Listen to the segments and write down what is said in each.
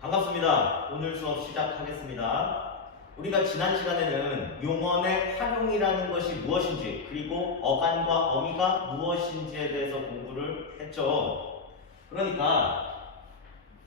반갑습니다. 오늘 수업 시작하겠습니다. 우리가 지난 시간에는 용언의 활용이라는 것이 무엇인지 그리고 어간과 어미가 무엇인지에 대해서 공부를 했죠. 그러니까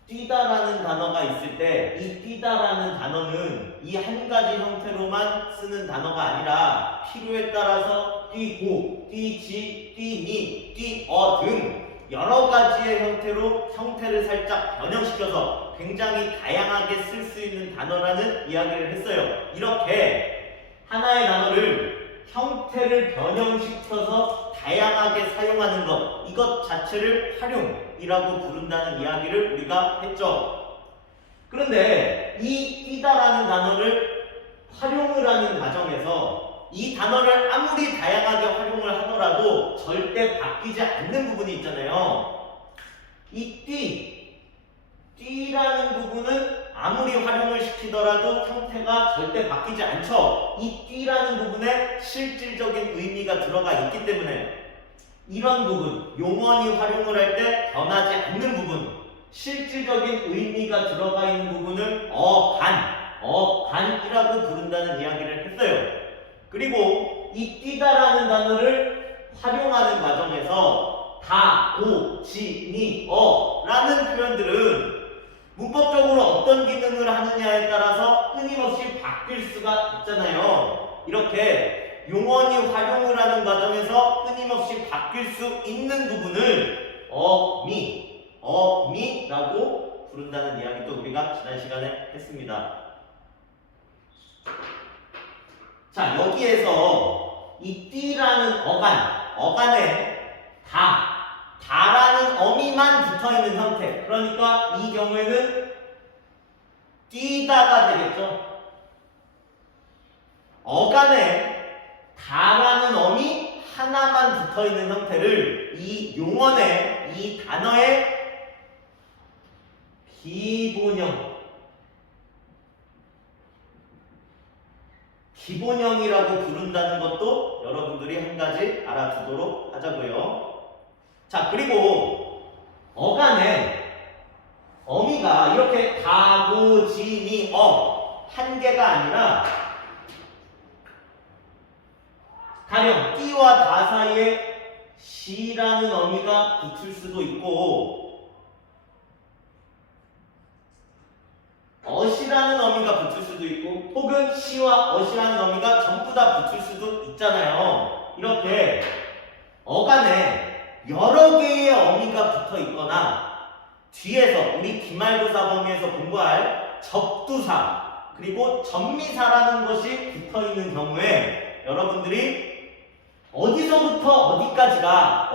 뛰다라는 단어가 있을 때 이 뛰다라는 단어는 이 한 가지 형태로만 쓰는 단어가 아니라 필요에 따라서 뛰고, 뛰지, 뛰니, 뛰어 등 여러 가지의 형태로 형태를 살짝 변형시켜서 굉장히 다양하게 쓸 수 있는 단어라는 이야기를 했어요. 이렇게 하나의 단어를 형태를 변형시켜서 다양하게 사용하는 것, 이것 자체를 활용이라고 부른다는 이야기를 우리가 했죠. 그런데 이 뛰다라는 단어를 활용을 하는 과정에서 이 단어를 아무리 다양하게 활용을 하더라도 절대 바뀌지 않는 부분이 있잖아요. 이 뛰라는 부분은 아무리 활용을 시키더라도 형태가 절대 바뀌지 않죠. 이 뛰라는 부분에 실질적인 의미가 들어가 있기 때문에 이런 부분, 용언이 활용을 할 때 변하지 않는 부분, 실질적인 의미가 들어가 있는 부분을 어간이라고 부른다는 이야기를 했어요. 그리고 이 뛰다라는 단어를 활용하는 과정에서 다, 고, 지, 니, 라는 표현들은 문법적으로 어떤 기능을 하느냐에 따라서 끊임없이 바뀔 수가 있잖아요. 이렇게 용언이 활용을 하는 과정에서 끊임없이 바뀔 수 있는 부분을 어미라고 부른다는 이야기도 우리가 지난 시간에 했습니다. 자, 여기에서 이 띠라는 어간에 다라는 어미만 붙어있는 형태. 그러니까 이 경우에는 뛰다가 되겠죠. 어간에 다라는 어미 하나만 붙어있는 형태를 이 용언의 이 단어의 기본형이라고 부른다는 것도 여러분들이 한 가지 알아두도록 하자고요. 자, 그리고 어간에 어미가 이렇게 다, 고, 지, 니, 한 개가 아니라 가령 띠와 다 사이에 시라는 어미가 붙을 수도 있고 어시라는 어미가 붙을 수도 있고 혹은 시와 어시라는 어미가 전부 다 붙을 수도 있잖아요. 이렇게 어간에 여러 개의 어미가 붙어 있거나 뒤에서 우리 기말고사 범위에서 공부할 접두사 그리고 전미사라는 것이 붙어 있는 경우에 여러분들이 어디서부터 어디까지가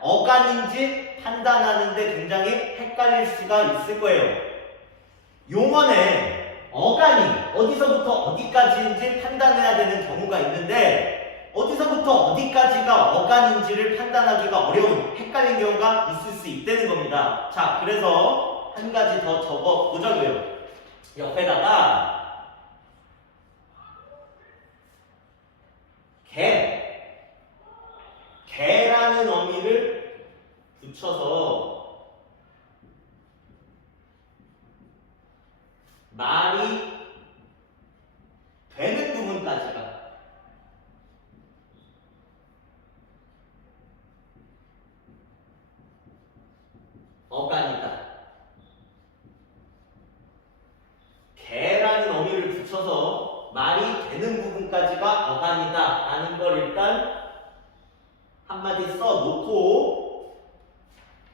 어간인지 판단하는데 굉장히 헷갈릴 수가 있을 거예요. 용언에 어간이 어디서부터 어디까지인지 판단해야 되는 경우가 있는데 어디서부터 어디까지가 어간인지를 판단하기가 어려운 헷갈린 경우가 있을 수 있다는 겁니다. 자, 그래서 한 가지 더 적어 보자고요. 옆에다가 개라는 어미를 붙여서 말이 되는 부분까지가 어간이다. 개라는 어미를 붙여서 말이 되는 부분까지가 어간이다 라는 걸 일단 한마디 써놓고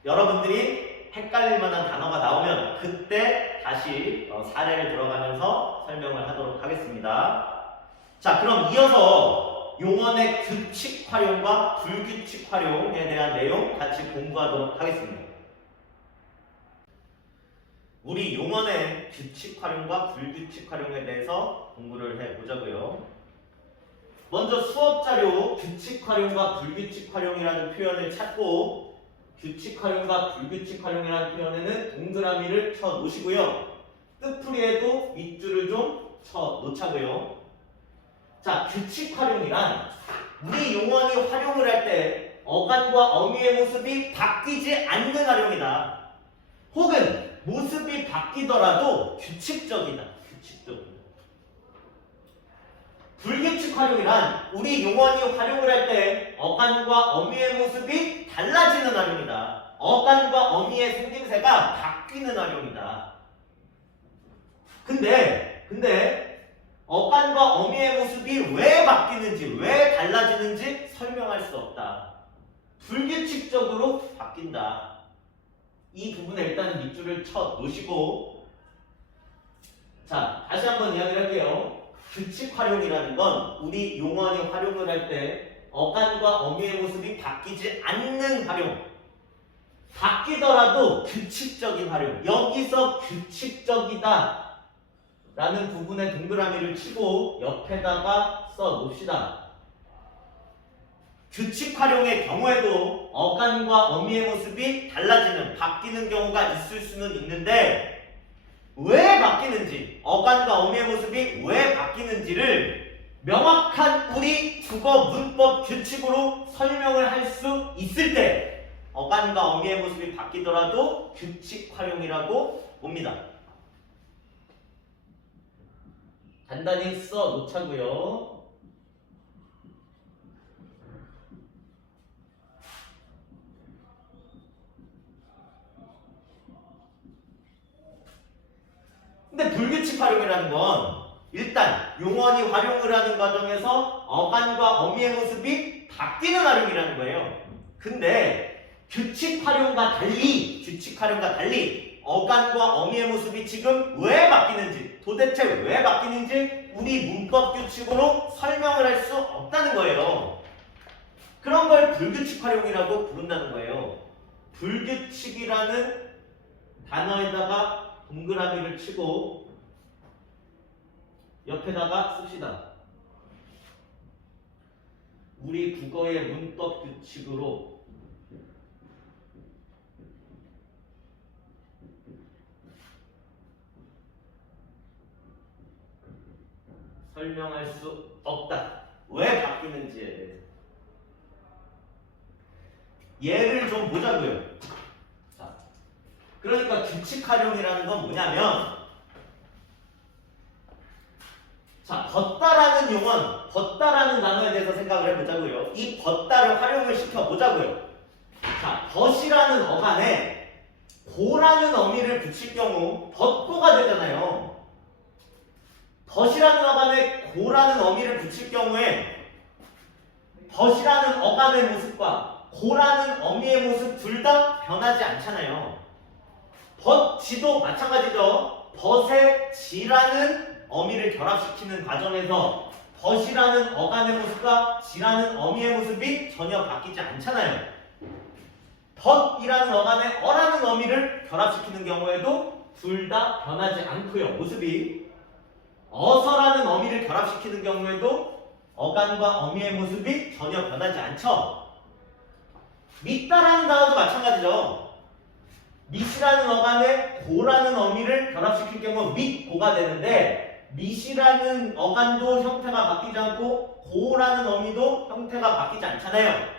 여러분들이 헷갈릴 만한 단어가 나오면 그때 다시 사례를 들어가면서 설명을 하도록 하겠습니다. 자, 그럼 이어서 용언의 규칙 활용과 불규칙 활용에 대한 내용 같이 공부하도록 하겠습니다. 우리 용언의 규칙 활용과 불규칙 활용에 대해서 공부를 해보자고요. 먼저 수업 자료 규칙 활용과 불규칙 활용이라는 표현을 찾고 규칙 활용과 불규칙 활용이라는 표현에는 동그라미를 쳐 놓으시고요. 뜻풀이에도 밑줄을 좀 쳐 놓자고요. 자, 규칙 활용이란 우리 용언이 활용을 할 때 어간과 어미의 모습이 바뀌지 않는 활용이다. 혹은 모습이 바뀌더라도 규칙적이다. 규칙적이다. 불규칙 활용이란 우리 용언이 활용을 할 때 어간과 어미의 모습이 달라지는 활용이다. 어간과 어미의 생김새가 바뀌는 활용이다. 근데 어간과 어미의 모습이 왜 바뀌는지, 왜 달라지는지 설명할 수 없다. 불규칙적으로 바뀐다. 이 부분에 일단 밑줄을 쳐 놓으시고, 자, 다시 한번 이야기를 할게요. 규칙 활용이라는 건 우리 용언이 활용을 할 때 어간과 어미의 모습이 바뀌지 않는 활용, 바뀌더라도 규칙적인 활용. 여기서 규칙적이다 라는 부분에 동그라미를 치고 옆에다가 써 놓읍시다. 규칙 활용의 경우에도 어간과 어미의 모습이 달라지는, 바뀌는 경우가 있을 수는 있는데, 왜 바뀌는지, 어간과 어미의 모습이 왜 바뀌는지를 명확한 우리 국어 문법 규칙으로 설명을 할 수 있을 때 어간과 어미의 모습이 바뀌더라도 규칙 활용이라고 봅니다. 간단히 써 놓자고요. 근데 불규칙 활용이라는 건 일단 용언이 활용을 하는 과정에서 어간과 어미의 모습이 바뀌는 활용이라는 거예요. 근데 규칙 활용과 달리 어간과 어미의 모습이 지금 왜 바뀌는지, 도대체 왜 바뀌는지 우리 문법 규칙으로 설명을 할 수 없다는 거예요. 그런 걸 불규칙 활용이라고 부른다는 거예요. 불규칙이라는 단어에다가 동그라미를 치고 옆에다가 씁시다. 우리 국어의 문법 규칙으로 설명할 수 없다. 왜 바뀌는지에 대해서. 예를 좀 보자고요. 자, 그러니까 규칙 활용이라는 건 뭐냐면, 자, 걷다라는 용언, 걷다라는 단어에 대해서 생각을 해보자고요. 이 걷다를 활용을 시켜보자고요. 자, 벗이라는 어간에 고라는 어미를 붙일 경우 벗고가 되잖아요. 벗이라는 어간에 고라는 어미를 붙일 경우에 벗이라는 어간의 모습과 고라는 어미의 모습 둘 다 변하지 않잖아요. 벗지도 마찬가지죠. 벗의 지라는 어미를 결합시키는 과정에서 벗이라는 어간의 모습과 지라는 어미의 모습이 전혀 바뀌지 않잖아요. 벗이라는 어간에 어라는 어미를 결합시키는 경우에도 둘 다 변하지 않고요. 모습이. 어서라는 어미를 결합시키는 경우에도 어간과 어미의 모습이 전혀 변하지 않죠. 믿다라는 단어도 마찬가지죠. 밑이라는 어간에 고라는 어미를 결합시킬 경우 밑고가 되는데, 밑이라는 어간도 형태가 바뀌지 않고 고라는 어미도 형태가 바뀌지 않잖아요.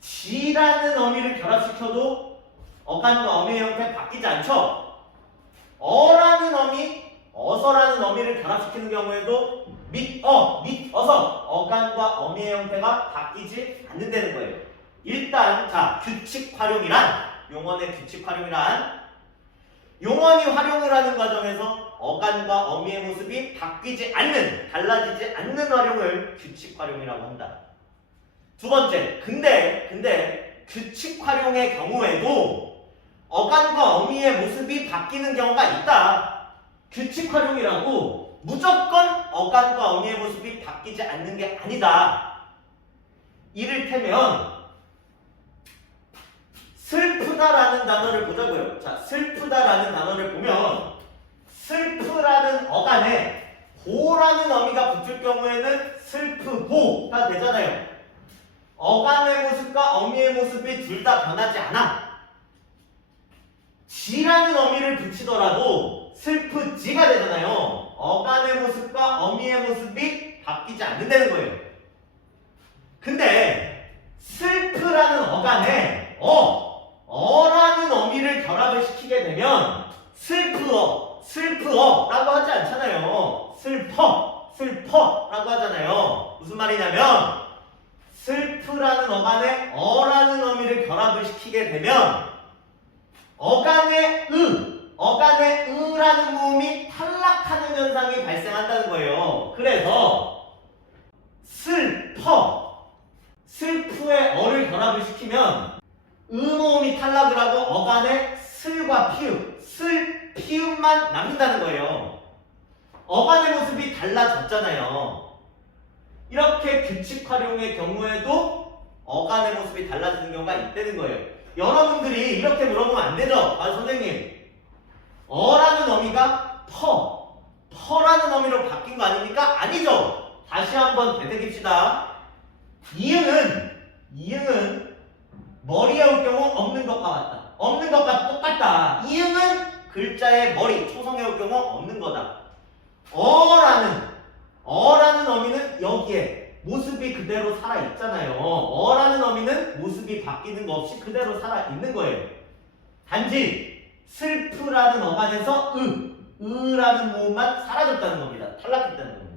지라는 어미를 결합시켜도 어간과 어미의 형태 바뀌지 않죠. 어라는 어미, 어서라는 어미를 결합시키는 경우에도 어서 어간과 어미의 형태가 바뀌지 않는다는 거예요. 일단 자, 규칙 활용이란, 용언의 규칙 활용이란 용언이 활용을 하는 과정에서 어간과 어미의 모습이 바뀌지 않는, 달라지지 않는 활용을 규칙 활용이라고 한다. 두 번째, 근데 규칙 활용의 경우에도 어간과 어미의 모습이 바뀌는 경우가 있다. 규칙 활용이라고 무조건 어간과 어미의 모습이 바뀌지 않는 게 아니다. 이를테면 슬프다라는 단어를 보자고요. 자, 슬프다라는 단어를 보면 슬프라는 어간에 고라는 어미가 붙을 경우에는 슬프고가 되잖아요. 어간의 모습과 어미의 모습이 둘 다 변하지 않아. 지라는 어미를 붙이더라도 슬프지가 되잖아요. 어간의 모습과 어미의 모습이 바뀌지 않는다는 거예요. 근데 슬프라는 어간에 어라는 어미를 결합을 시키게 되면 슬프어라고 하지 않잖아요. 슬퍼라고 하잖아요. 무슨 말이냐면 슬프라는 어간에 어라는 어미를 결합을 시키게 되면 어간의 으라는 모음이 탈락하는 현상이 발생한다는 거예요. 그래서 슬프의 어를 결합을 시키면 모음이 탈락을 하고 어간의 슬과 피읍만 남는다는 거예요. 어간의 모습이 달라졌잖아요. 이렇게 규칙 활용의 경우에도 어간의 모습이 달라지는 경우가 있다는 거예요. 여러분들이 이렇게 물어보면 안 되죠. 선생님, 어라는 어미가 퍼라는 어미로 바뀐 거 아닙니까? 아니죠. 다시 한번 되새깁시다. 이응은 머리에 올 경우 없는 것과 같다. 없는 것과 똑같다. 이응은 글자의 머리, 초성에 올 경우 없는 거다. 어라는 어미는 여기에 모습이 그대로 살아있잖아요. 어라는 어미는 모습이 바뀌는 거 없이 그대로 살아있는 거예요. 단지 슬프라는 어간에서 으라는 모음만 사라졌다는 겁니다. 탈락했다는 겁니다.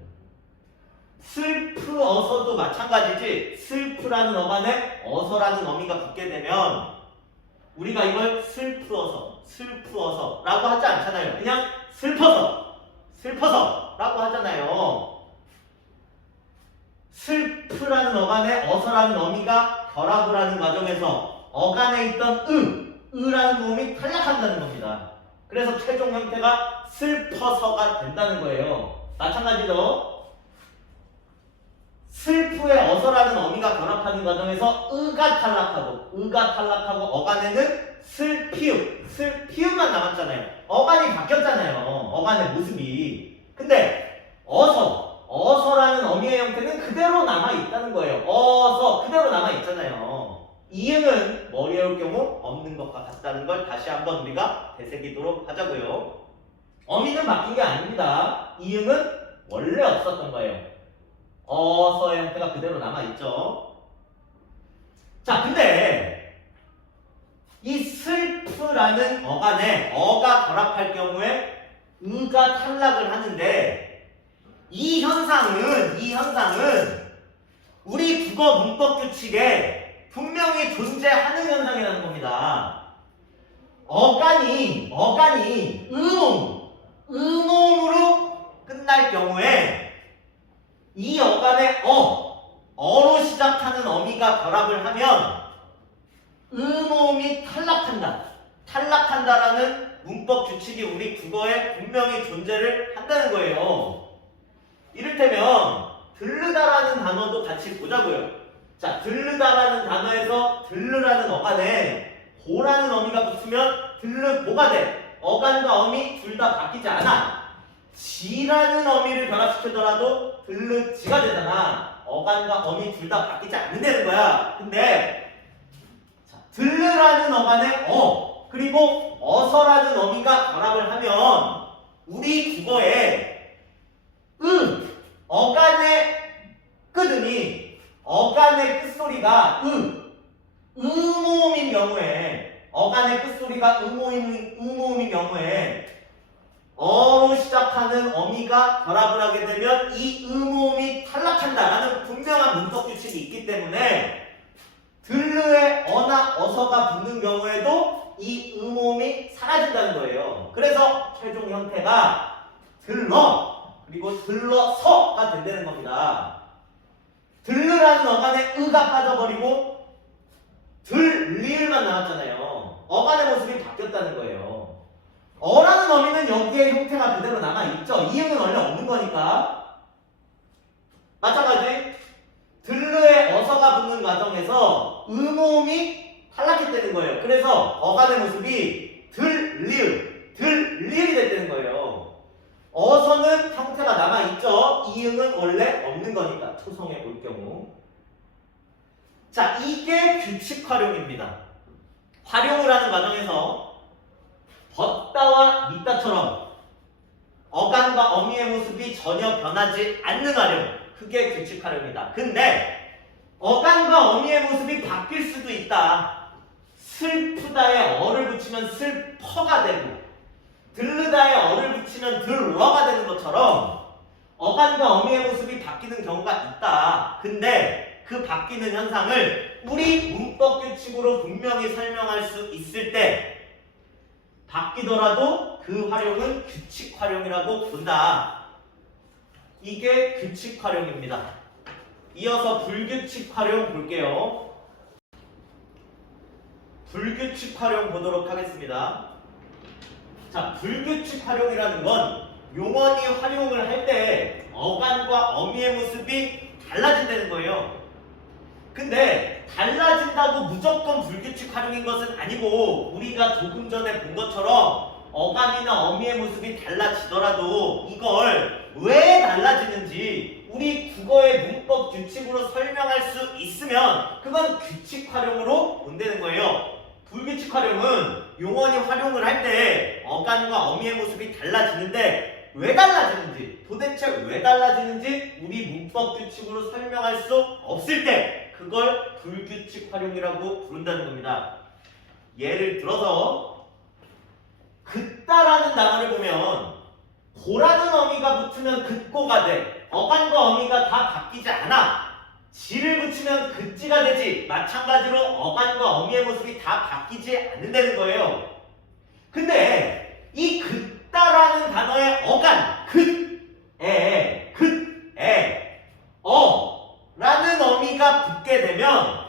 슬프어서도 마찬가지지. 슬프라는 어간에 어서라는 어미가 붙게 되면 우리가 이걸 슬프어서라고 하지 않잖아요. 그냥 슬퍼서라고 하잖아요. 슬프라는 어간에 어서라는 어미가 결합을 하는 과정에서 어간에 있던 으라는 모음이 탈락한다는 겁니다. 그래서 최종 형태가 슬퍼서가 된다는 거예요. 마찬가지로 슬프의 어서라는 어미가 결합하는 과정에서 으가 탈락하고 어간에는 슬피읍만 남았잖아요. 어간이 바뀌었잖아요. 어간의 모습이. 근데 어서라는 어미의 형태는 그대로 남아있다는 거예요. 어서 그대로 남아있잖아요. 이응은 머리에 올 경우 없는 것과 같다는 걸 다시 한번 우리가 되새기도록 하자고요. 어미는 바뀐 게 아닙니다. 이응은 원래 없었던 거예요. 어서의 형태가 그대로 남아있죠. 자, 근데 이 슬프라는 어간에 어가 결합할 경우에 으가 탈락을 하는데 이 현상은 우리 국어 문법 규칙에 분명히 존재하는 현상이라는 겁니다. 어간이 음음으로 끝날 경우에 이 어간에 어로 시작하는 어미가 결합을 하면 음음이 탈락한다라는 문법 규칙이 우리 국어에 분명히 존재를 한다는 거예요. 이를테면 들르다라는 단어도 같이 보자고요. 자, 들르다라는 단어에서 들르라는 어간에 고라는 어미가 붙으면 들르고가 돼. 어간과 어미 둘 다 바뀌지 않아. 지라는 어미를 결합시키더라도 들르지가 되잖아. 어간과 어미 둘 다 바뀌지 않는다는 거야. 근데 자, 들르라는 어간에 그리고 어서라는 어미가 결합을 하면 우리 국어에 어간의 끝음이 어간의 끝소리가 음모음인 경우에 어간의 끝소리가 음모음인 경우에 어로 시작하는 어미가 결합을 하게 되면 이 음모음이 탈락한다라는 분명한 문법 규칙이 있기 때문에 들르에 어나 어서가 붙는 경우에도 이 음모음이 사라진다는 거예요. 그래서 최종 형태가 들러 그리고 들러서가 된다는 겁니다. 들르라는 어간에 으가 빠져버리고 들리을만 나왔잖아요. 어간의 모습이 바뀌었다는 거예요. 어라는 어미는 여기에 형태가 그대로 남아있죠. 이응은 원래 없는 거니까. 마찬가지 들르에 어서가 붙는 과정에서 음모음이 탈락했다는 거예요. 그래서 어간의 모습이 들리을이 됐다는 거예요. 어서는 형태가 남아있죠. 이응은 원래 없는 거니까 초성에 올 경우. 자, 이게 규칙 활용입니다. 활용을 하는 과정에서 벗다와 밑다처럼 어간과 어미의 모습이 전혀 변하지 않는 활용, 그게 규칙 활용이다. 근데 어간과 어미의 모습이 바뀔 수도 있다. 슬프다에 어를 붙이면 슬퍼가 되고 들르다에 어를 붙이면 들러가 되는 것처럼 어간과 어미의 모습이 바뀌는 경우가 있다. 근데 그 바뀌는 현상을 우리 문법 규칙으로 분명히 설명할 수 있을 때 바뀌더라도 그 활용은 규칙 활용이라고 본다. 이게 규칙 활용입니다. 이어서 불규칙 활용 볼게요. 불규칙 활용 보도록 하겠습니다. 자, 불규칙 활용이라는 건 용언이 활용을 할 때 어간과 어미의 모습이 달라진다는 거예요. 근데 달라진다고 무조건 불규칙 활용인 것은 아니고 우리가 조금 전에 본 것처럼 어간이나 어미의 모습이 달라지더라도 이걸 왜 달라지는지 우리 국어의 문법 규칙으로 설명할 수 있으면 그건 규칙 활용으로 본다는 거예요. 불규칙 활용은 용언이 활용을 할 때 어간과 어미의 모습이 달라지는데 왜 달라지는지, 도대체 왜 달라지는지 우리 문법 규칙으로 설명할 수 없을 때 그걸 불규칙 활용이라고 부른다는 겁니다. 예를 들어서 긋다라는 단어를 보면 고라는 어미가 붙으면 긋고가 돼. 어간과 어미가 다 바뀌지 않아. 지를 붙이면 긋지가 되지. 마찬가지로 어간과 어미의 모습이 다 바뀌지 않는다는 거예요. 근데 이 긋다라는 단어의 어간, 라는 어미가 붙게 되면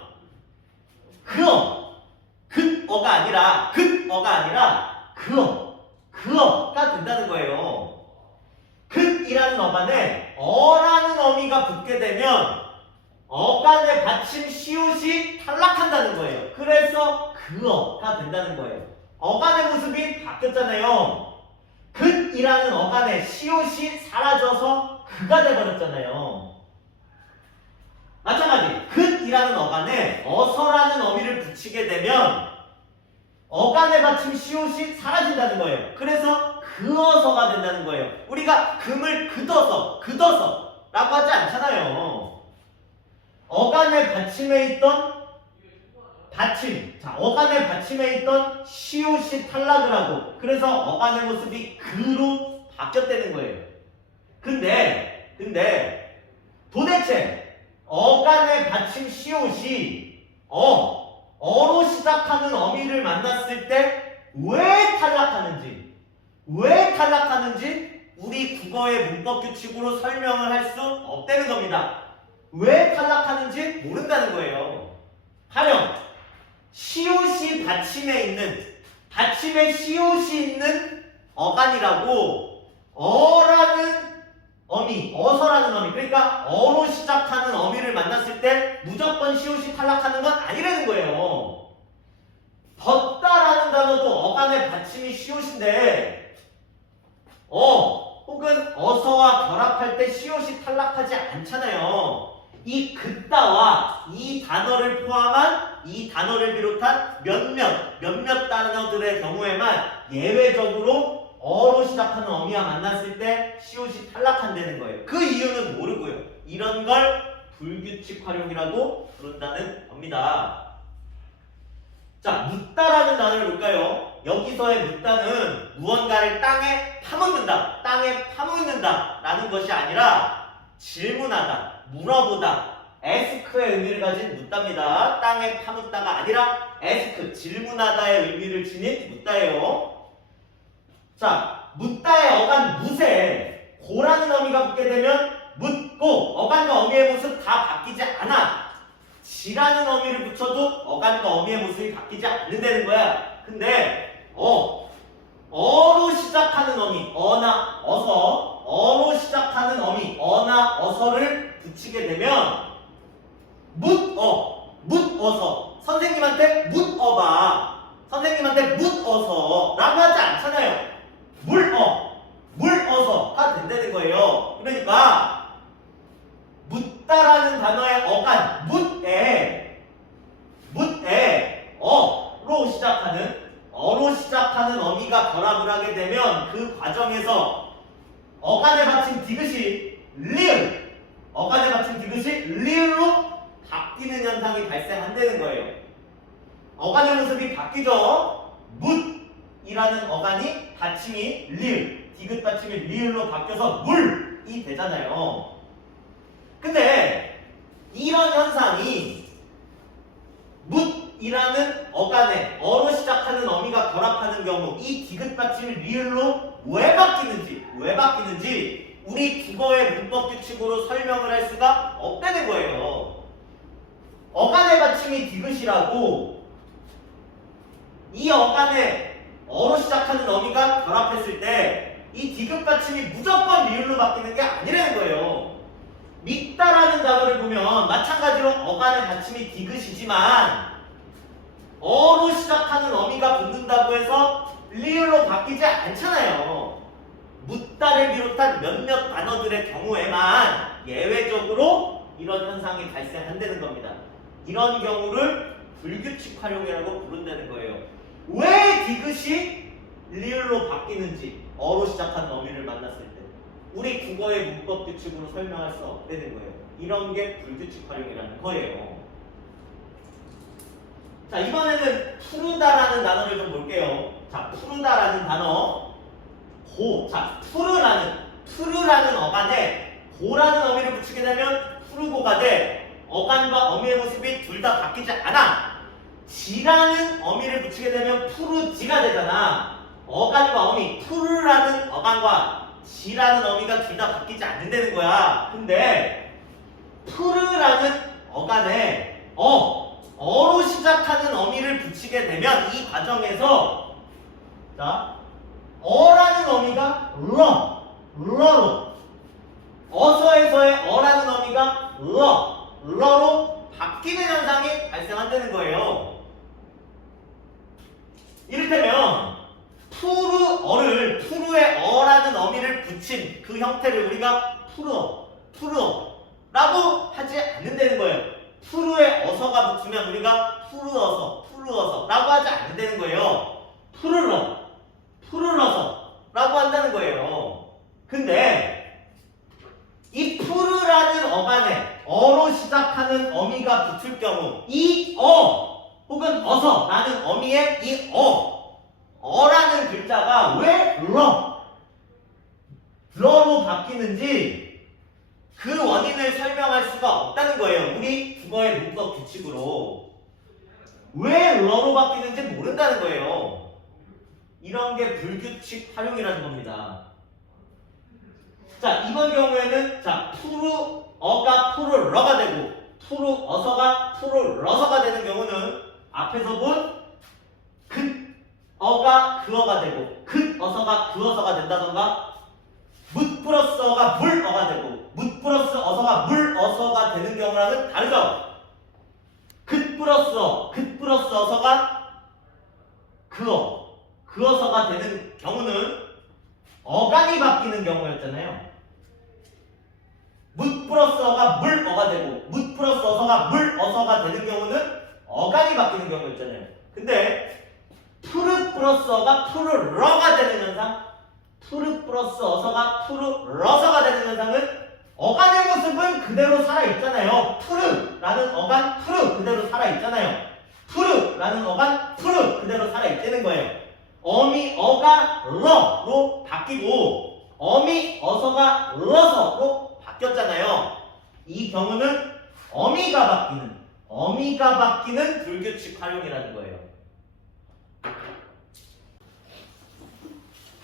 긋어가 아니라 그어가 된다는 거예요. 긋이라는 어간에 어라는 어미가 붙게 되면 어간의 받침 시옷이 탈락한다는 거예요. 그래서 그어가 된다는 거예요. 어간의 모습이 바뀌었잖아요. 긋이라는 어간의 시옷이 사라져서 그가 돼버렸잖아요. 마찬가지 긋이라는 어간에 어서라는 어미를 붙이게 되면 어간의 받침 시옷이 사라진다는 거예요. 그래서 그어서가 된다는 거예요. 우리가 금을 긋어서 라고 하지 않잖아요. 어간의 받침에 있던 어간의 받침에 있던 시옷이 탈락을 하고 그래서 어간의 모습이 그로 바뀌었다는 거예요. 근데 도대체 어간의 받침 시옷이 어로 시작하는 어미를 만났을 때 왜 탈락하는지 우리 국어의 문법 규칙으로 설명을 할 수 없다는 겁니다. 왜 탈락하는지 모른다는 거예요. 가령 시옷이 받침에 시옷이 있는 어간이라고 어서라는 어미 그러니까 어로 시작하는 어미를 만났을 때 무조건 시옷이 탈락하는 건 아니라는 거예요. 덧다라는 단어도 어간의 받침이 시옷인데 혹은 어서와 결합할 때 시옷이 탈락하지 않잖아요. 이 긋다와 이 단어를 포함한 이 단어를 비롯한 몇몇 단어들의 경우에만 예외적으로 어로 시작하는 어미와 만났을 때 시옷이 탈락한다는 거예요. 그 이유는 모르고요. 이런 걸 불규칙 활용이라고 부른다는 겁니다. 자, 묻다라는 단어를 볼까요? 여기서의 묻다는 무언가를 땅에 파묻는다 라는 것이 아니라 질문하다, 물어보다, ask의 의미를 가진 묻다입니다. 땅에 파묻다가 아니라 ask, 질문하다의 의미를 지닌 묻다예요. 자, 묻다의 어간 묻에 고라는 어미가 붙게 되면 묻고 어간과 어미의 모습 다 바뀌지 않아. 지라는 어미를 붙여도 어간과 어미의 모습이 바뀌지 않는다는 거야. 근데 어로 시작하는 어미, 어나 어서, 어로 시작하는 어미, 어나 어서를 붙이게 되면 묻어서 선생님한테 묻어서 라고 하지 않잖아요. 물어서가 된다는 거예요. 그러니까 묻다라는 단어의 어간 묻에 어로 시작하는 어미가 결합을 하게 되면 그 과정에서 어간의 받침 디귿이 리을로 바뀌는 현상이 발생한다는 거예요. 어간의 모습이 바뀌죠. 묻이라는 어간이 받침이 리을, 디귿 받침이 리을로 바뀌어서 물이 되잖아요. 근데 이런 현상이 묻이라는 어간에 어로 시작하는 어미가 결합하는 경우 이 디귿 받침이 리을로 왜 바뀌는지 우리 국어의 문법 규칙으로 설명을 할 수가 없다는 거예요. 어간의 받침이 디귿이라고 이 어간에 어로 시작하는 어미가 결합했을 때 이 디귿 받침이 무조건 리을로 바뀌는 게 아니라는 거예요. 믿다라는 단어를 보면 마찬가지로 어간의 받침이 디귿이지만 어로 시작하는 어미가 붙는다고 해서 리을로 바뀌지 않잖아요. 묻다를 비롯한 몇몇 단어들의 경우에만 예외적으로 이런 현상이 발생한다는 겁니다. 이런 경우를 불규칙 활용이라고 부른다는 거예요. 왜 디귿이 리을로 바뀌는지 어로 시작하는 어미를 만났을 때 우리 국어의 문법 규칙으로 설명할 수 없다는 거예요. 이런 게 불규칙 활용이라는 거예요. 자, 이번에는 푸르다라는 단어를 좀 볼게요. 자, 푸르다라는 단어 자, 푸르라는 어간에 고라는 어미를 붙이게 되면 푸르고가 돼. 어간과 어미의 모습이 둘 다 바뀌지 않아. 지라는 어미를 붙이게 되면 푸르지가 되잖아. 어간과 어미, 푸르라는 어간과 지라는 어미가 둘 다 바뀌지 않는다는 거야. 근데 푸르라는 어간에 어로 시작하는 어미를 붙이게 되면 이 과정에서 자, 어라는 어미가 러로 어서에서의 어라는 어미가 러로 바뀌는 현상이 발생한다는 거예요. 이를테면 푸르의 어라는 어미를 붙인 그 형태를 우리가 푸르어라고 하지 않는다는 거예요. 푸르의 어서가 붙으면 우리가 푸르어서라고 하지 않는다는 거예요. 푸르러서라고 한다는 거예요. 근데 이 푸르라는 어간에 어로 시작하는 어미가 붙을 경우 이 혹은 어서라는 어미의 이 어라는 글자가 왜 러로 바뀌는지 그 원인을 설명할 수가 없다는 거예요. 우리 국어의 문법 규칙으로. 왜 러로 바뀌는지 모른다는 거예요. 이런 게 불규칙 활용이라는 겁니다. 자, 이번 경우에는 자, 푸르어가 푸르러가 되고 푸르어서가 푸르러서가 되는 경우는 앞에서 본 긋어가 그어가 되고 긋어서가 그어서가 된다던가 묻 플러스 어가 물어가 되고 묻 플러스 어서가 물어서가 되는 경우랑은 다르죠. 긋 플러스 어서가 그어서가 되는 경우는 어간이 바뀌는 경우였잖아요. 묻 플러스 어가 물어가 되고 묻 플러스 어서가 물어서가 되는 경우는 어간이 바뀌는 경우였잖아요. 근데 푸르 플러스 어가 푸르러가 되는 현상, 푸르 플러스 어서가 푸르러서가 되는 현상은 어간의 모습은 그대로 살아있잖아요. 푸르라는 어간 푸르 그대로 살아있잖아요. 푸르라는 어간 푸르 그대로 살아있다는 거예요. 어미 어가 러로 바뀌고 어미 어서가 러서로 바뀌었잖아요. 이 경우는 어미가 바뀌는 불규칙 활용이라는 거예요.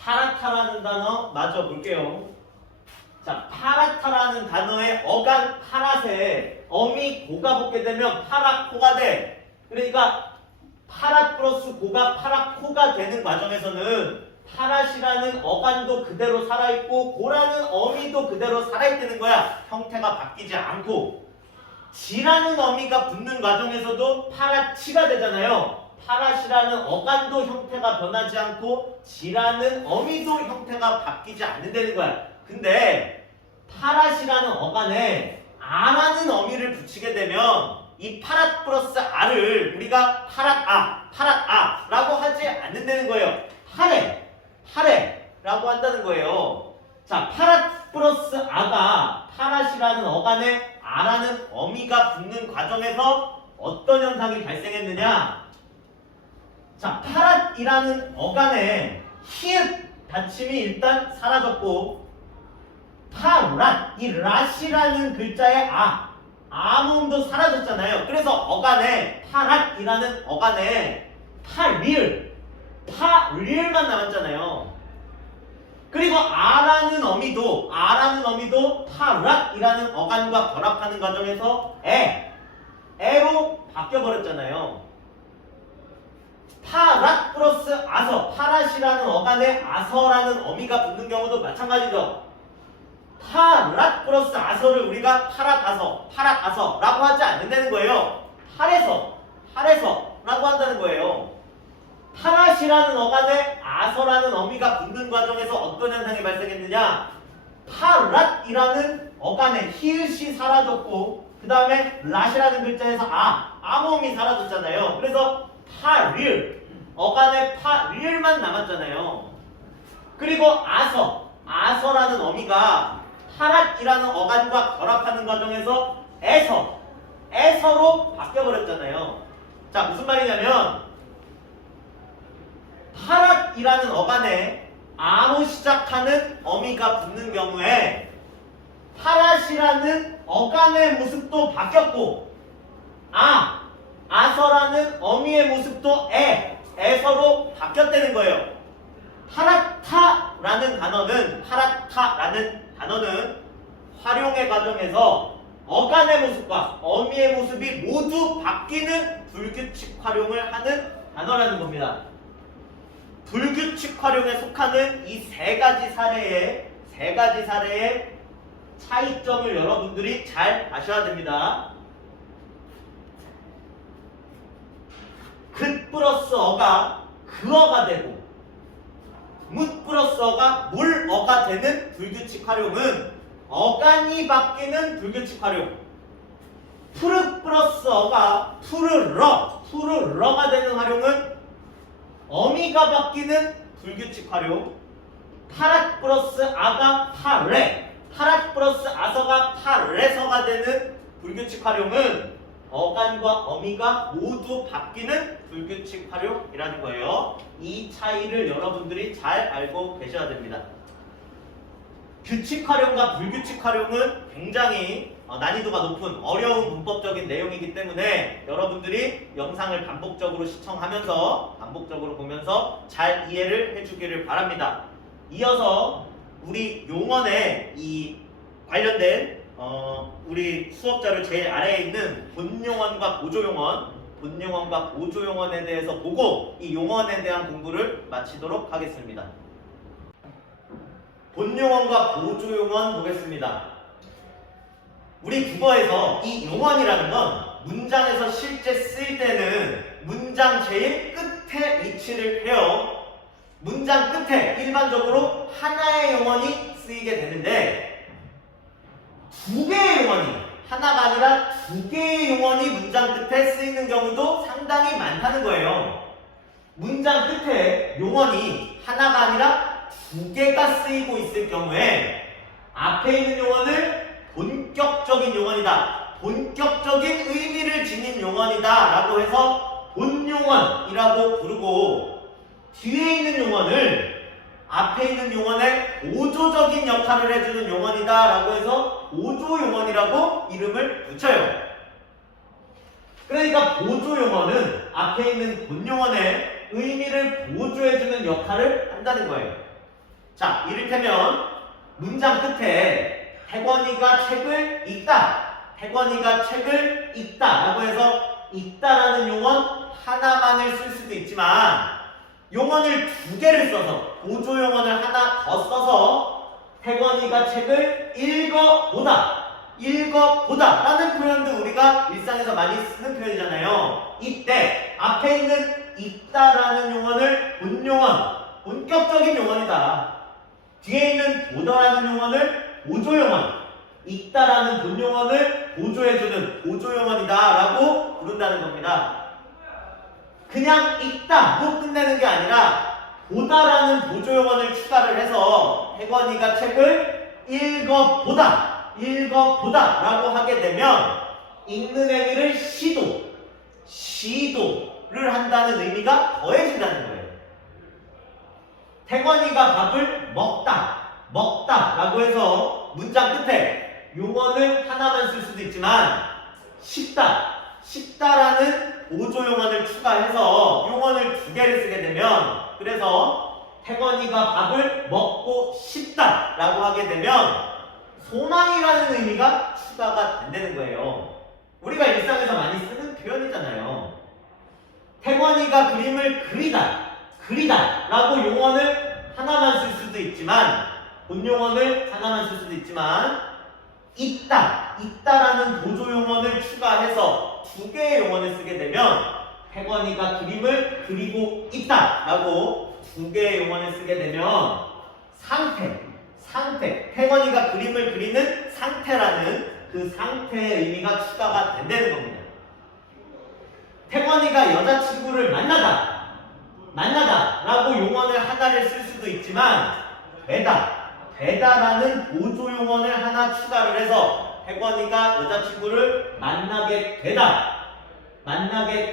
파라타라는 단어 마저 볼게요. 자, 파라타라는 단어의 어간 파랏에 어미 고가 붙게 되면 파라코가 돼. 그러니까 파랏 플러스 고가 파라코가 되는 과정에서는 파랏이라는 어간도 그대로 살아있고 고라는 어미도 그대로 살아있다는 거야. 형태가 바뀌지 않고. 지라는 어미가 붙는 과정에서도 파라치가 되잖아요. 파랏이라는 어간도 형태가 변하지 않고 지라는 어미도 형태가 바뀌지 않는다는 거야. 근데 파랏이라는 어간에 아라는 어미를 붙이게 되면 이 파랏 플러스 아를 우리가 파랏아라고 하지 않는다는 거예요. 파레라고 한다는 거예요. 자, 파랏 플러스 아가 파랏이라는 어간에 아라는 어미가 붙는 과정에서 어떤 현상이 발생했느냐? 자, 파랏이라는 어간에 히읗 받침이 일단 사라졌고 파랏, 이 랏이라는 글자의 아몬도 사라졌잖아요. 그래서 어간에 파랏이라는 어간에 파리을만 남았잖아요. 그리고 아라는 어미도 파랏이라는 어간과 결합하는 과정에서 에로 바뀌어버렸잖아요. 파랏 플러스 아서, 파랏이라는 어간에 아서라는 어미가 붙는 경우도 마찬가지죠. 파랏 플러스 아서를 우리가 파랏아서라고 하지 않는다는 거예요. 파래서라고 한다는 거예요. 파랏이라는 어간에 아서라는 어미가 붙는 과정에서 어떤 현상이 발생했느냐? 파랏이라는 어간에 히읗이 사라졌고 그 다음에 랏이라는 글자에서 아모음이 사라졌잖아요. 그래서 어간에 파리을만 남았잖아요. 그리고 아서라는 어미가 파랏이라는 어간과 결합하는 과정에서 에서로 바뀌어버렸잖아요. 자, 무슨 말이냐면 파랏이라는 어간에 아로 시작하는 어미가 붙는 경우에 파랏이라는 어간의 모습도 바뀌었고 아서라는 어미의 모습도 에서로 바뀌었다는 거예요. 파랗다라는 단어는 활용의 과정에서 어간의 모습과 어미의 모습이 모두 바뀌는 불규칙 활용을 하는 단어라는 겁니다. 불규칙 활용에 속하는 이 세 가지 사례의 차이점을 여러분들이 잘 아셔야 됩니다. 그 플러스 어가 그어가 되고 묻 플러스 어가 물어가 되는 불규칙 활용은 어간이 바뀌는 불규칙 활용. 푸르 플러스 어가 푸르러가 되는 활용은 어미가 바뀌는 불규칙 활용. 파랏 플러스 아가 파랏 플러스 아서가 파래서가 되는 불규칙 활용은 어간과 어미가 모두 바뀌는 불규칙 활용이라는 거예요. 이 차이를 여러분들이 잘 알고 계셔야 됩니다. 규칙 활용과 불규칙 활용은 굉장히 난이도가 높은 어려운 문법적인 내용이기 때문에 여러분들이 영상을 반복적으로 시청하면서 반복적으로 보면서 잘 이해를 해주기를 바랍니다. 이어서 우리 용언에 이 관련된 우리 수업자료 제일 아래에 있는 본용언과 보조용언에 대해서 보고 이 용언에 대한 공부를 마치도록 하겠습니다. 본용언과 보조용언 보겠습니다. 우리 국어에서 이 용언이라는 건 문장에서 실제 쓰일 때는 문장 제일 끝에 위치를 해요. 문장 끝에 일반적으로 하나의 용언이 쓰이게 되는데 두 개의 용언이 하나가 아니라 두 개의 용언이 문장 끝에 쓰이는 경우도 상당히 많다는 거예요. 문장 끝에 용언이 하나가 아니라 두 개가 쓰이고 있을 경우에 앞에 있는 용언을 본격적인 용언이다, 본격적인 의미를 지닌 용언이다 라고 해서 본용언이라고 부르고 뒤에 있는 용언을 앞에 있는 용언에 보조적인 역할을 해주는 용언이다 라고 해서 보조용언이라고 이름을 붙여요. 그러니까 보조용언은 앞에 있는 본용언의 의미를 보조해주는 역할을 한다는 거예요. 자, 이를테면 문장 끝에 태권이가 책을 읽다 라고 해서 읽다라는 용언 하나만을 쓸 수도 있지만 용언을 두 개를 써서 보조용언을 하나 더 써서 태권이가 책을 읽어보다 라는 표현도 우리가 일상에서 많이 쓰는 표현이잖아요. 이때 앞에 있는 읽다라는 용언을 본용언, 본격적인 용언이다, 뒤에 있는 보다라는 용언을 보조용언, 읽다라는 본용언을 보조해주는 보조용언이다 라고 부른다는 겁니다. 그냥 읽다로 끝내는 게 아니라 보다라는 보조용언을 추가를 해서 태권이가 책을 읽어보다 라고 하게 되면 읽는 행위를 시도 공부를 한다는 의미가 더해진다는 거예요. 태권이가 밥을 먹다 라고 해서 문장 끝에 용어를 하나만 쓸 수도 있지만 식다라는 보조 용어를 추가해서 용어를 두 개를 쓰게 되면 그래서 태권이가 밥을 먹고 싶다라고 하게 되면 소망이라는 의미가 추가가 된다는 거예요. 우리가 일상에서 많이 쓰는 표현이잖아요. 태권이가 그림을 그리다 라고 용어를 하나만 쓸 수도 있지만 본 용어를 하나만 쓸 수도 있지만 있다라는 보조 용어를 추가해서 두 개의 용어를 쓰게 되면 태권이가 그림을 그리고 있다라고 두 개의 용어를 쓰게 되면 상태 태권이가 그림을 그리는 상태라는 그 상태의 의미가 추가가 된다는 겁니다. 태권이가 여자친구를 만나다라고 용어를 하나를 쓸 수도 있지만 되다라는 보조 용어를 하나 추가를 해서 태권이가 여자친구를 만나게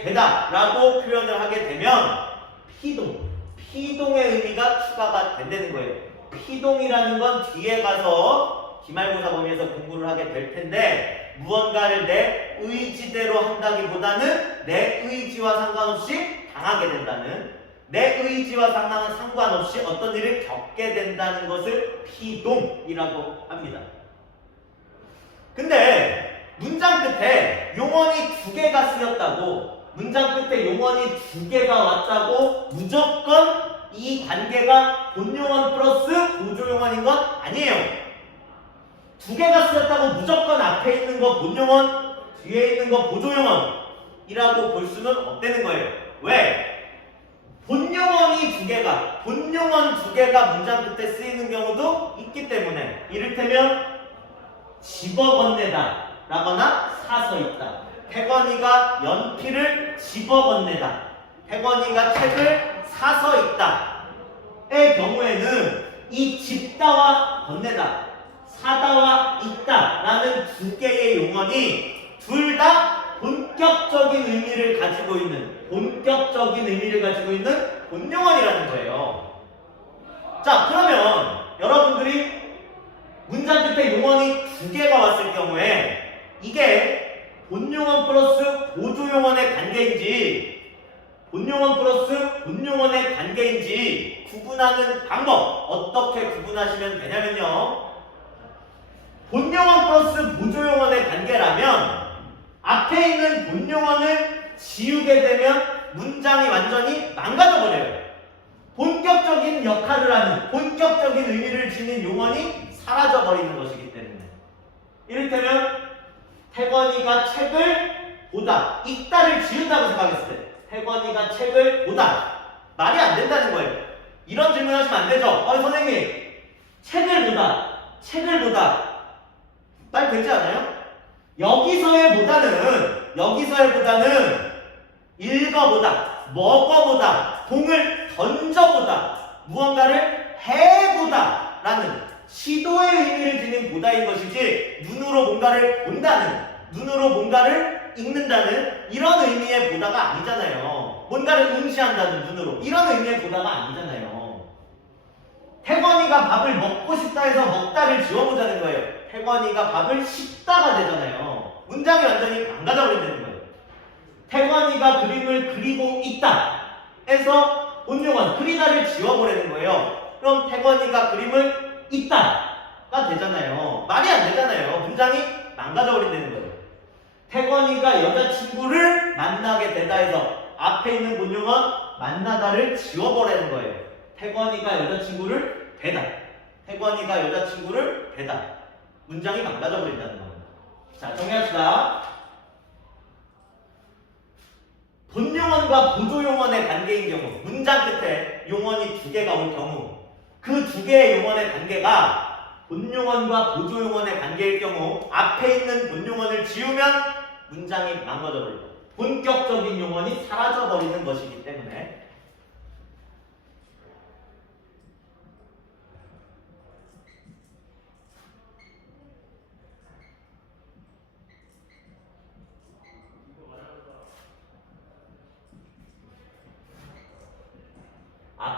되다라고 표현을 하게 되면 피동의 의미가 추가가 된다는 거예요. 피동이라는 건 뒤에 가서 기말고사 범위에서 공부를 하게 될 텐데 무언가를 내 의지대로 한다기보다는 내 의지와 상관없이 당하게 된다는 내 의지와 상관없이 어떤 일을 겪게 된다는 것을 피동이라고 합니다. 근데 문장 끝에 용언이 두 개가 쓰였다고 문장 끝에 용언이 두 개가 왔다고 무조건 이 관계가 본용언 플러스 보조용언인 건 아니에요. 두 개가 쓰였다고 무조건 앞에 있는 거 본용언, 뒤에 있는 거 보조용언이라고 볼 수는 없다는 거예요. 왜? 본용언 두 개가 문장 끝에 쓰이는 경우도 있기 때문에 이를테면 집어 건네다 라거나 사서 있다. 태권이가 연필을 집어 건네다. 태권이가 책을 사서 있다의 경우에는 이 집다와 건네다, 사다와 있다라는 두 개의 용언이 둘 다 본격적인 의미를 가지고 있는 본용언이라는 거예요. 자, 그러면 여러분들이 문장 끝에 용언이 두 개가 왔을 경우에 이게 본용언 플러스 보조용언의 관계인지 본용언의 관계인지 구분하는 방법 어떻게 구분하시면 되냐면요. 본용언 플러스 보조용언의 관계라면 앞에 있는 본용언을 지우게 되면 문장이 완전히 망가져 버려요. 본격적인 역할을 하는 본격적인 의미를 지닌 용언이 사라져 버리는 것이기 때문에 이를테면 태권이가 책을 보다 읽다를 지운다고 생각했을 때 태권이가 책을 보다 말이 안 된다는 거예요. 이런 질문 하시면 안 되죠. 선생님 책을 보다 말 되지 않아요? 여기서의 보다는 읽어보다, 먹어보다, 공을 던져보다, 무언가를 해보다 라는 시도의 의미를 지닌 보다인 것이지 눈으로 뭔가를 본다는, 눈으로 뭔가를 읽는다는 이런 의미의 보다가 아니잖아요. 뭔가를 응시한다는 눈으로 이런 의미의 보다가 아니잖아요. 태권이가 밥을 먹고 싶다 해서 먹다를 지워보자는 거예요. 태권이가 밥을 씹다가 되잖아요. 문장이 완전히 망가져 버린다는 거예요. 태권이가 그림을 그리고 있다 해서 본용언 그리다를 지워버리는 거예요. 그럼 태권이가 그림을 있다가 되잖아요. 말이 안 되잖아요. 문장이 망가져 버린다는 거예요. 태권이가 여자친구를 만나게 되다 해서 앞에 있는 본용언 만나다를 지워버리는 거예요. 태권이가 여자친구를 배다. 문장이 망가져 버린다는 겁니다. 자, 정리합시다. 본용언과 보조용언의 관계인 경우, 문장 끝에 용언이 두 개가 올 경우, 그 두 개의 용언의 관계가 본용언과 보조용언의 관계일 경우, 앞에 있는 본용언을 지우면 문장이 망가져 버립니다. 본격적인 용언이 사라져 버리는 것이기 때문에.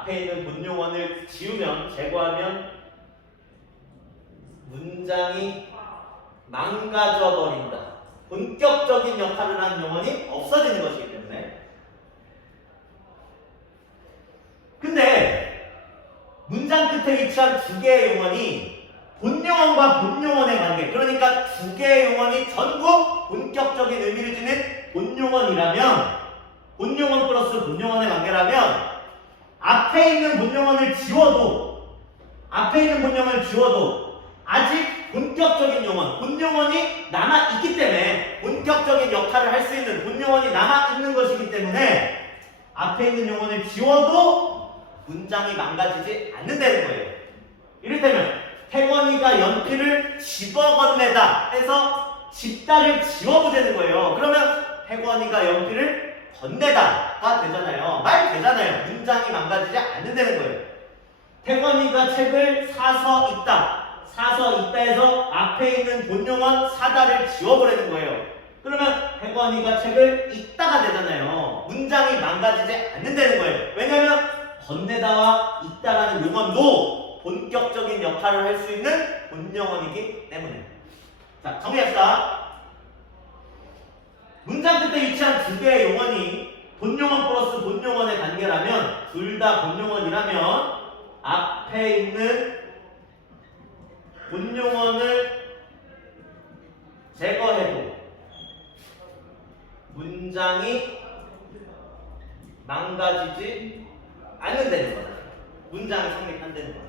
앞에 있는 본용어를 지우면, 제거하면 문장이 망가져 버린다. 본격적인 역할을 하는 용언이 없어지는 것이기 때문에. 근데 문장 끝에 위치한 두 개의 용언이 본용언과 본용언의 관계, 그러니까 두 개의 용언이 전부 본격적인 의미를 지닌 본용언이라면, 본용언 플러스 본용언의 관계라면 앞에 있는 본용언을 지워도 아직 본격적인 용언, 본용언이 남아있기 때문에, 본격적인 역할을 할 수 있는 본용언이 남아있는 것이기 때문에 앞에 있는 용언을 지워도 문장이 망가지지 않는다는 거예요. 이를테면 태권이가 연필을 집어 건네다 해서 집다를 지워보자는 거예요. 그러면 태권이가 연필을 건네다가 되잖아요. 말 되잖아요. 문장이 망가지지 않는다는 거예요. 태권이가 책을 사서 있다 해서 앞에 있는 본용언 사다를 지워버리는 거예요. 그러면 태권이가 책을 읽다가 되잖아요. 문장이 망가지지 않는다는 거예요. 왜냐하면 건네다와 읽다라는 용언도 본격적인 역할을 할 수 있는 본용언이기 때문에. 자, 정리합시다. 문장 끝에 위치한 두 개의 용언이 본용언 플러스 본용언의 관계라면, 둘 다 본용언이라면 앞에 있는 본용언을 제거해도 문장이 망가지지 않는다는 거다. 문장이 성립한다는 거다.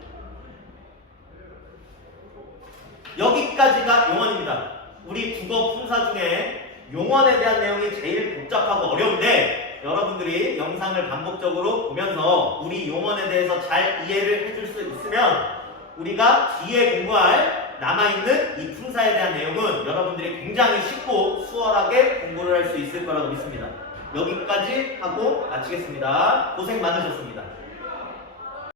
여기까지가 용언입니다. 우리 국어 품사 중에 용언에 대한 내용이 제일 복잡하고 어려운데, 여러분들이 영상을 반복적으로 보면서 우리 용언에 대해서 잘 이해를 해줄 수 있으면 우리가 뒤에 공부할 남아있는 이 품사에 대한 내용은 여러분들이 굉장히 쉽고 수월하게 공부를 할 수 있을 거라고 믿습니다. 여기까지 하고 마치겠습니다. 고생 많으셨습니다.